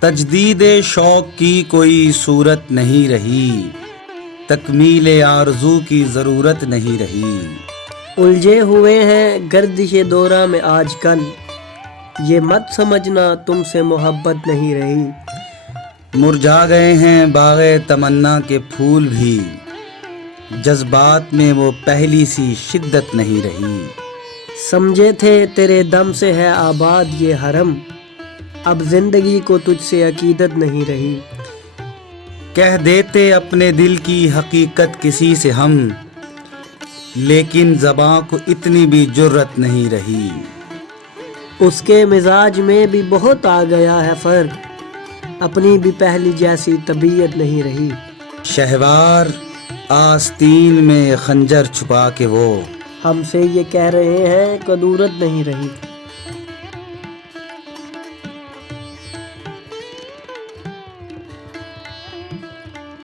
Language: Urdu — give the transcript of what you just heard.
تجدید شوق کی کوئی صورت نہیں رہی، تکمیل آرزو کی ضرورت نہیں رہی۔ الجھے ہوئے ہیں گردش دورہ میں آج کل، یہ مت سمجھنا تم سے محبت نہیں رہی۔ مرجھا گئے ہیں باغ تمنا کے پھول بھی، جذبات میں وہ پہلی سی شدت نہیں رہی۔ سمجھے تھے تیرے دم سے ہے آباد یہ حرم، اب زندگی کو تجھ سے عقیدت نہیں رہی۔ کہہ دیتے اپنے دل کی حقیقت کسی سے ہم، لیکن زباں کو اتنی بھی جرت نہیں رہی۔ اس کے مزاج میں بھی بہت آ گیا ہے فرق، اپنی بھی پہلی جیسی طبیعت نہیں رہی۔ شہوار آستین میں خنجر چھپا کے وہ ہم سے یہ کہہ رہے ہیں کدورت نہیں رہی۔